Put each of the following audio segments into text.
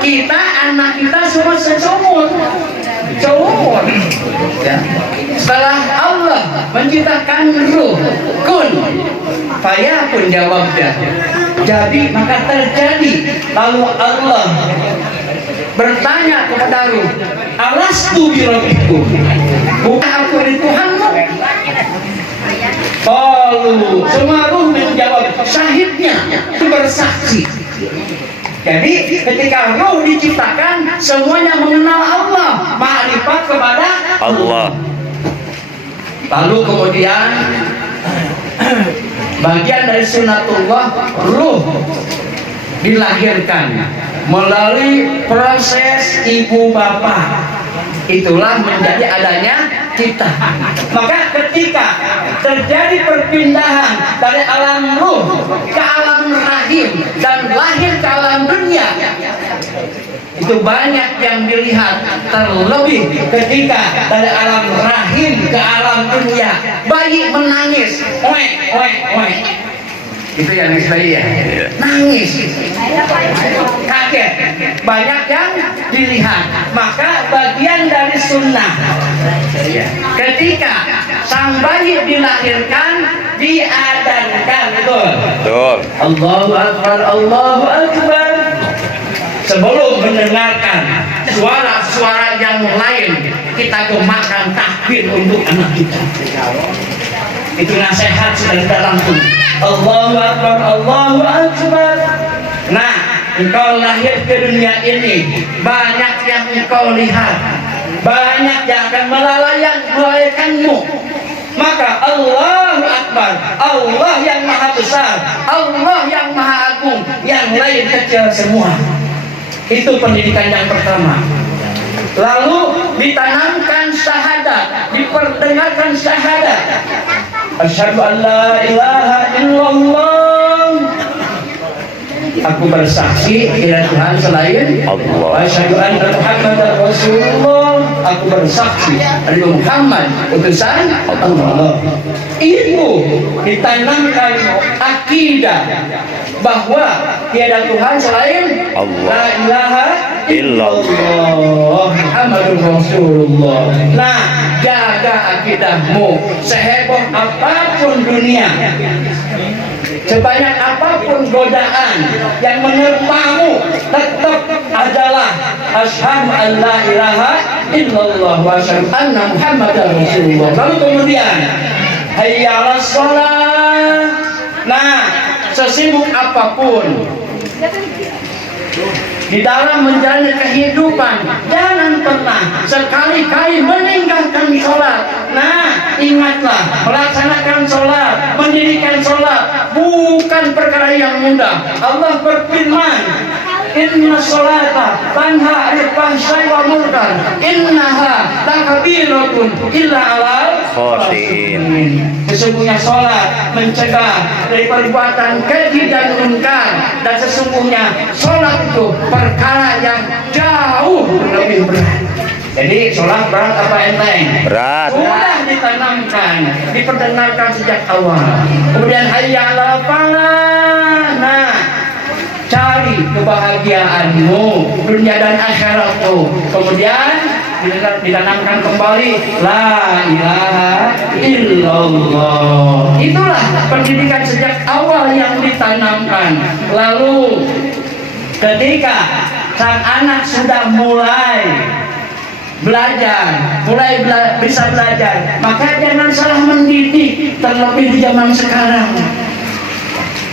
kita anak kita semua sesumur ya. Setelah Allah menciptakan ruh, kun fayakun, jawabnya jadi maka terjadi. Lalu Allah bertanya kepada ruh, alastu birabbikum, bukan aku ini Tuhanmu? Lalu semua ruh menjawab, syahidnya bersaksi. Jadi ketika roh diciptakan semuanya mengenal Allah, ma'rifat kepada Allah. Lalu kemudian bagian dari sunatullah, ruh dilahirkan melalui proses ibu bapak. Itulah menjadi adanya kita. Maka ketika terjadi perpindahan dari alam ruh ke alam rahim dan lahir ke alam dunia, itu banyak yang dilihat. Terlebih ketika dari alam rahim ke alam dunia, bayi menangis, oek oek oek. Itu yang bayi ya, nangis, kaget, banyak yang dilihat. Maka bagian dari sunnah, ketika sang bayi dilahirkan, diadankan, betul. Allahu Akbar, Allahu Akbar. Sebelum mendengarkan suara-suara yang lain, kita gemakan takbir untuk anak kita. Itu nasihat sudah dalam tuh. Allahu Akbar, Allahu Akbar. Nah, engkau lahir ke dunia ini, banyak yang engkau lihat, banyak yang akan melalaikanmu. Maka Allahu Akbar, Allah yang maha besar, Allah yang maha agung, yang lain kecil semua. Itu pendidikan yang pertama. Lalu ditanamkan syahadat, diperdengarkan syahadat. Asyhadu an la ilaha illallah. Aku bersaksi tidak Tuhan selain Allah. Asyhadu anna Muhammadar Rasulullah. Aku bersaksi Nabi Muhammad utusan Allah. Itu ditanamkan akidah bahwa tiada Tuhan selain Allah. La ilaha illallah Muhammadur Rasulullah. Nah, jaga akidahmu. Seheboh apapun dunia, sebanyak apapun godaan yang menerpamu, tetap adalah asyhadu an la ilaha illallah wa asyhadu anna Muhammadar Rasulullah. Lalu kemudian hayya 'alas shalah. Nah, sesibuk apapun di dalam menjalani kehidupan, jangan pernah sekali-kali meninggalkan sholat. Nah, ingatlah, melaksanakan sholat, mendirikan sholat bukan perkara yang mudah. Allah berfirman, inna sholata tanha 'anil fahsya'i wal munkar innaha lakabiratun illa 'alal khashi'in. Sesungguhnya sholat mencegah dari perbuatan keji dan munkar, dan sesungguhnya sholat itu perkara yang jauh lebih berat. Jadi sholat berat apa enteng? Berat. Sudah ditanamkan, diperdengarkan sejak awal. Kemudian hayya 'alal falah. Nah, cari kebahagiaanmu dunia dan akhiratmu. Kemudian ditanamkan kembali la ilaha illallah. Itulah pendidikan sejak awal yang ditanamkan. Lalu ketika sang anak sudah mulai belajar, bisa belajar, maka jangan salah mendidik, terlebih di zaman sekarang.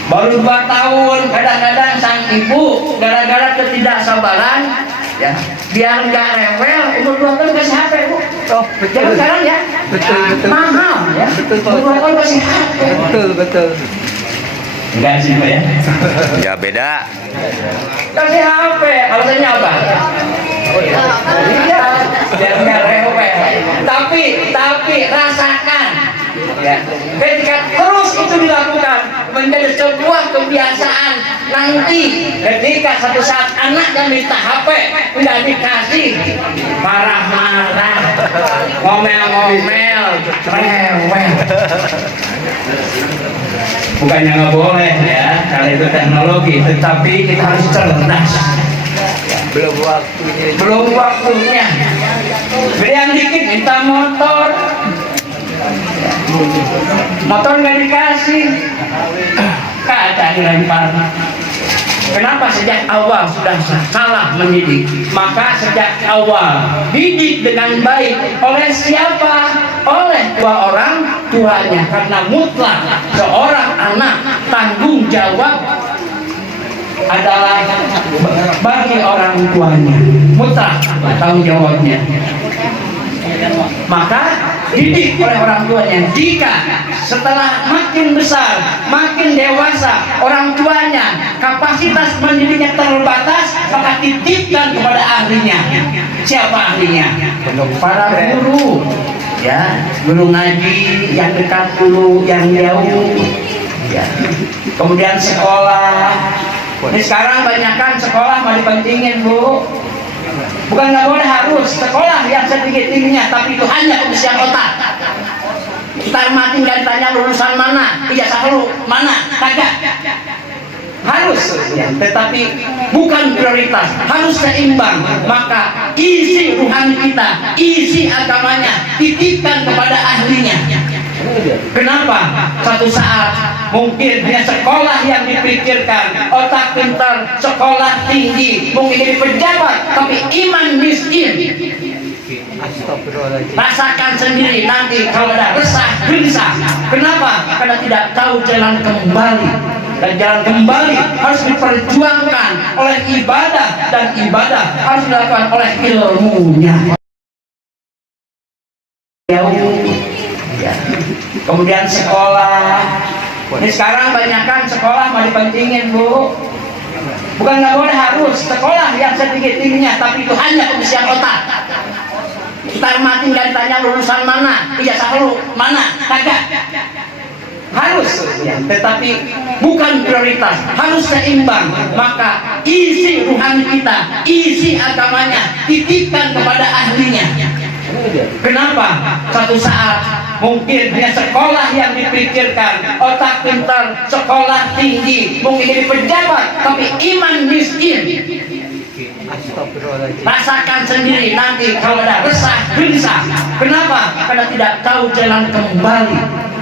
Baru 2 tahun, kadang-kadang sang ibu gara-gara ketidaksabaran, ya, biar nggak rewel, umur 2 tahun kasih HP, Bu. Oh, betul. Sekarang ya, betul. Mahal ya. Betul. Umur 2 tahun kasih HP. Betul. Enggak sih, Pak ya. Ya beda. Kasih HP, alasannya apa? Iya, biar nggak rewel. Tapi rasakan. Ya. Ketika terus itu dilakukan menjadi sebuah kebiasaan, nanti ketika satu saat anak yang minta HP tidak dikasih, marah-marah, ngomel-ngomel, rewel. Bukannya nggak boleh ya, karena itu teknologi, tetapi kita harus cerdas. belum waktunya. Berian dikit minta motor, motor nggak dikasih, kaca dilempar. Kenapa? Sejak awal sudah salah mendidik. Maka sejak awal didik dengan baik. Oleh siapa? Oleh dua orang tuanya. Karena mutlak seorang anak tanggung jawab adalah bagi orang tuanya. Mutlak tanggung jawabnya. Maka didik oleh orang tuanya. Jika setelah makin besar, makin dewasa, orang tuanya kapasitas mendidiknya terbatas, maka titipkan kepada ahlinya. Siapa ahlinya? Para guru, ya, guru ngaji yang dekat dulu, yang jauh, ya. Kemudian sekolah. Ini sekarang banyakkan sekolah mau dipentingin, Bu. Bukan nggak boleh, harus sekolah yang setinggi-tingginya, tapi itu hanya pengisian otak. Kita mati nggak ditanya lulusan mana, ijazah lu mana, kagak. Harus, ya, tetapi bukan prioritas, harus seimbang. Maka isi rohani kita, isi agamanya, titipkan kepada ahlinya. Kenapa? Satu saat mungkin hanya sekolah yang dipikirkan, otak pintar, sekolah tinggi, mungkin jadi pejabat, tapi iman miskin. Rasakan sendiri nanti kalau ada resah, gelisah. Kenapa? Karena tidak tahu jalan kembali. Dan jalan kembali harus diperjuangkan oleh ibadah, dan ibadah harus dilakukan oleh ilmunya. Ya. Kemudian sekolah. Ini sekarang banyakkan sekolah mau dipentingin, Bu. Bukan nggak boleh, harus sekolah yang setinggi-tingginya, tapi itu hanya pengisian otak. Kita mati nggak ditanya lulusan mana, ijazah lu mana, kagak. Harus, ya, tetapi bukan prioritas, harus seimbang. Maka isi rohani kita, isi agamanya, titipkan kepada ahlinya. Kenapa? Satu saat mungkin hanya sekolah yang dipikirkan, otak pintar, sekolah tinggi, mungkin jadi pejabat, tapi iman miskin. Rasakan sendiri nanti kalau ada resah, gelisah. Kenapa? Karena tidak tahu jalan kembali.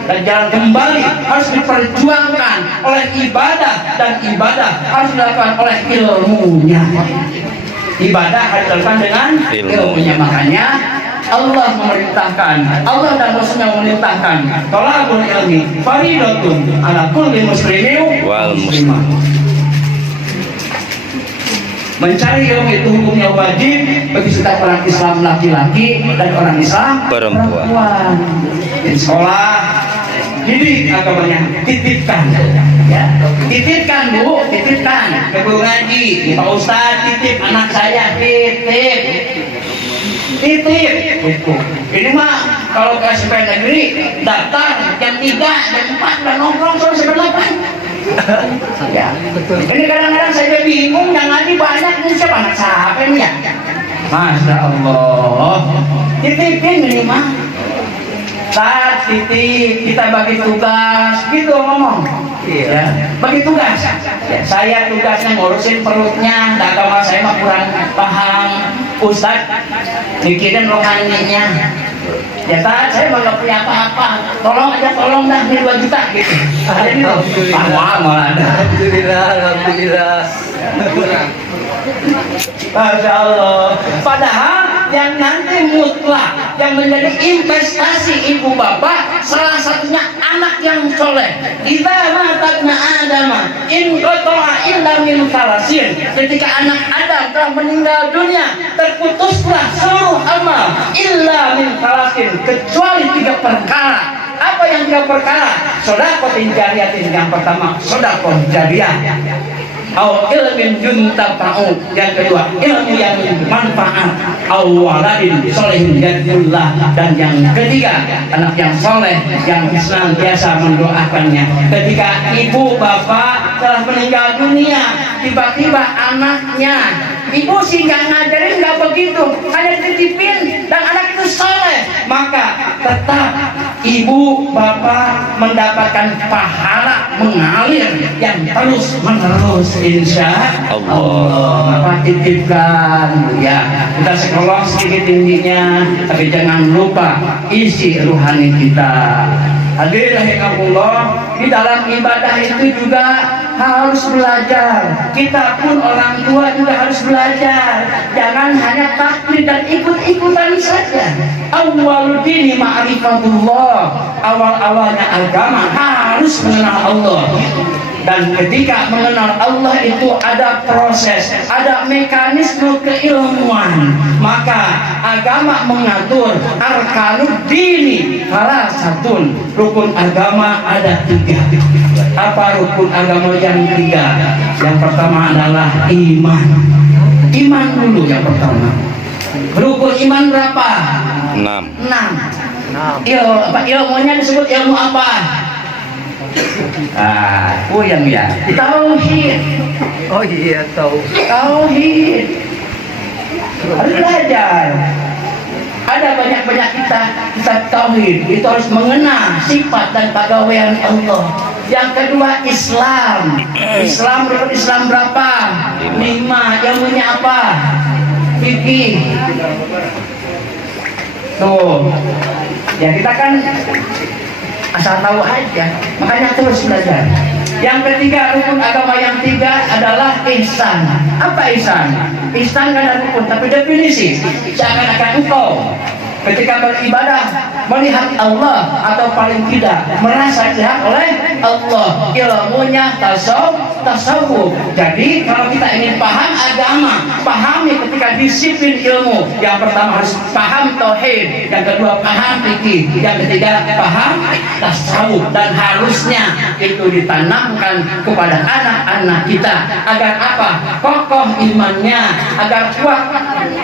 Dan jalan kembali harus diperjuangkan oleh ibadah, dan ibadah harus dilakukan oleh ilmunya. Ibadah harus dilakukan dengan ilmunya. Makanya Allah memerintahkan, Allah dan Rasulnya memerintahkan, thalabul ilmi faridatun ala kulli muslimin wal muslimah. Mencari ilmu itu hukumnya wajib bagi setiap orang Islam laki-laki dan orang Islam perempuan. Di sekolah didik agamanya, titipkan, ya, titipkan, Bu, titipkan ke guru ngaji, Pak Ustadz, titip anak saya, titip. Ini mah kalau ke SMP negeri daftar jam 3, jam 4 dan nongkrong sampai jam 8. Ya. Ini kadang-kadang saya bingung, yang ngaji banyak, ini siapa anak siapa ini ya? Masya Allah, titipin ini mah. Saat titip, kita bagi tugas, gitu ngomong. Ya, bagi tugas. Ya, saya tugasnya ngurusin perutnya, dan agama saya mah kurang paham. Ustadz, mikirin rohaninya. Ya saat saya nggak punya apa-apa, tolong dah, ini 2 juta gitu. Ada gitu. Malah ada. Alhamdulillah. Masya Allah. Padahal yang nanti mutlak, yang menjadi investasi ibu bapak, salah satunya anak yang soleh. Idza matatna adama in qata'a illa min salasin. Ketika anak Adam telah meninggal dunia, terputuslah seluruh amal illa min salasin, kecuali 3 perkara. Apa yang 3 perkara? Shadaqatin jariyatin, yang pertama shadaqah jariyah. Au ilmin yuntafa'u, yang kedua ilmu yang bermanfaat. Au waladin solehin yadullah, dan yang ketiga anak yang soleh yang senantiasa mendoakannya. Ketika ibu bapak telah meninggal dunia, tiba-tiba anaknya, ibu sih nggak ngajarin, nggak begitu, hanya dititipin, dan anak itu soleh, maka tetap ibu bapak mendapatkan pahala mengalir yang terus menerus, insya Allah. Maka titipkan ya. Kita sekolah sedikit tingginya, tapi jangan lupa isi ruhani kita. Hadirin rahimakumullah, di dalam ibadah itu juga harus belajar. Kita pun orang tua juga harus belajar. Jangan hanya taklid dan ikut-ikutan saja. Awwaluddini ma'rifatullah. Awal-awalnya agama harus mengenal Allah. Dan ketika mengenal Allah itu ada proses, ada mekanisme keilmuan. Maka agama mengatur arkanuddini salah satu rukun agama ada 3. Apa rukun agama yang 3? Yang pertama adalah iman. Iman dulu yang pertama. Rukun iman berapa? 6. Ilmunya disebut ilmu apa? Yang ya tauhid. Oh iya, tauhid harus belajar. Ada banyak kita tauhid itu harus mengenal sifat dan pegawaian Allah. Yang kedua Islam. Rukun Islam berapa? 5. Ilmunya apa? Fikih. Tuh ya, kita kan asal tahu aja, makanya terus belajar. Yang ketiga, rukun agama yang 3 adalah ihsan. Apa ihsan? Ihsan kan ada rukun, tapi definisi seakan-akan engkau ketika beribadah melihat Allah atau paling tidak merasa dilihat oleh Allah. Ilmunya tasawuf. Jadi kalau kita ingin paham agama, pahami ketika disiplin ilmu. Yang pertama harus paham tauhid, yang kedua paham fikih, yang ketiga paham tasawuf. Dan harusnya itu ditanamkan kepada anak-anak kita agar apa? Kokoh imannya, agar kuat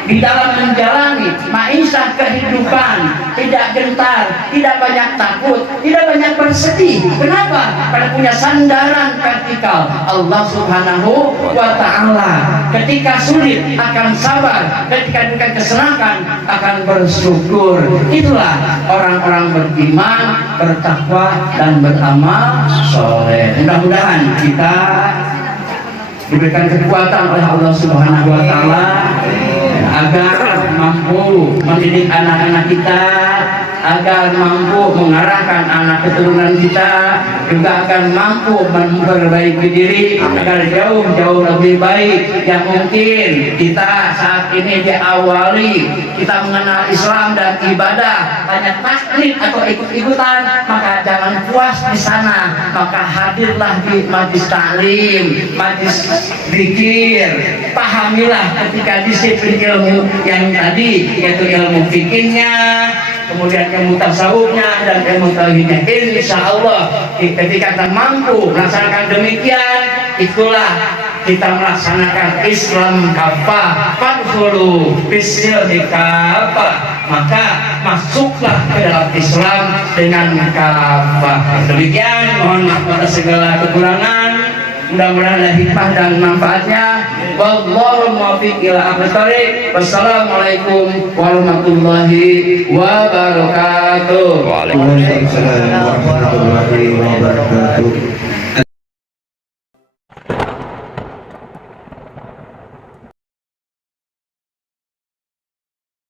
di dalam menjalani maisha kehidupan, tidak gentar, tidak banyak takut, tidak banyak bersedih. Kenapa? Karena punya sandaran vertikal Allah Subhanahu wa ta'ala. Ketika sulit akan sabar, ketika diberikan kesenangan akan bersyukur. Itulah orang-orang beriman, bertakwa dan beramal soleh. Mudah-mudahan kita diberikan kekuatan oleh Allah Subhanahu wa ta'ala agar mampu mendidik anak-anak kita, agar mampu mengarahkan anak keturunan kita, juga akan mampu memperbaiki diri agar jauh-jauh lebih baik. Yang mungkin kita saat ini diawali kita mengenal Islam dan ibadah hanya taklid atau ikut-ikutan, maka jangan puas di sana, maka hadirlah di majlis taklim, majlis zikir. Pahamilah ketika disiplin ilmu yang tadi, yaitu ilmu fikihnya, kemudian ilmu tasawufnya dan ilmu tauhidnya. Insya Allah ketika kita mampu melaksanakan demikian, itulah kita melaksanakan Islam kafah, fadkhulu bisilmi kafah, maka masuklah ke dalam Islam dengan kafah. Demikian, mohon maaf atas segala kekurangan. Mudah-mudahan ada hikmah dan manfaatnya. Wallahu muwaffiq ila aqwamit thoriq. Wassalamualaikum warahmatullahi wabarakatuh. Waalaikumsalam warahmatullahi wabarakatuh.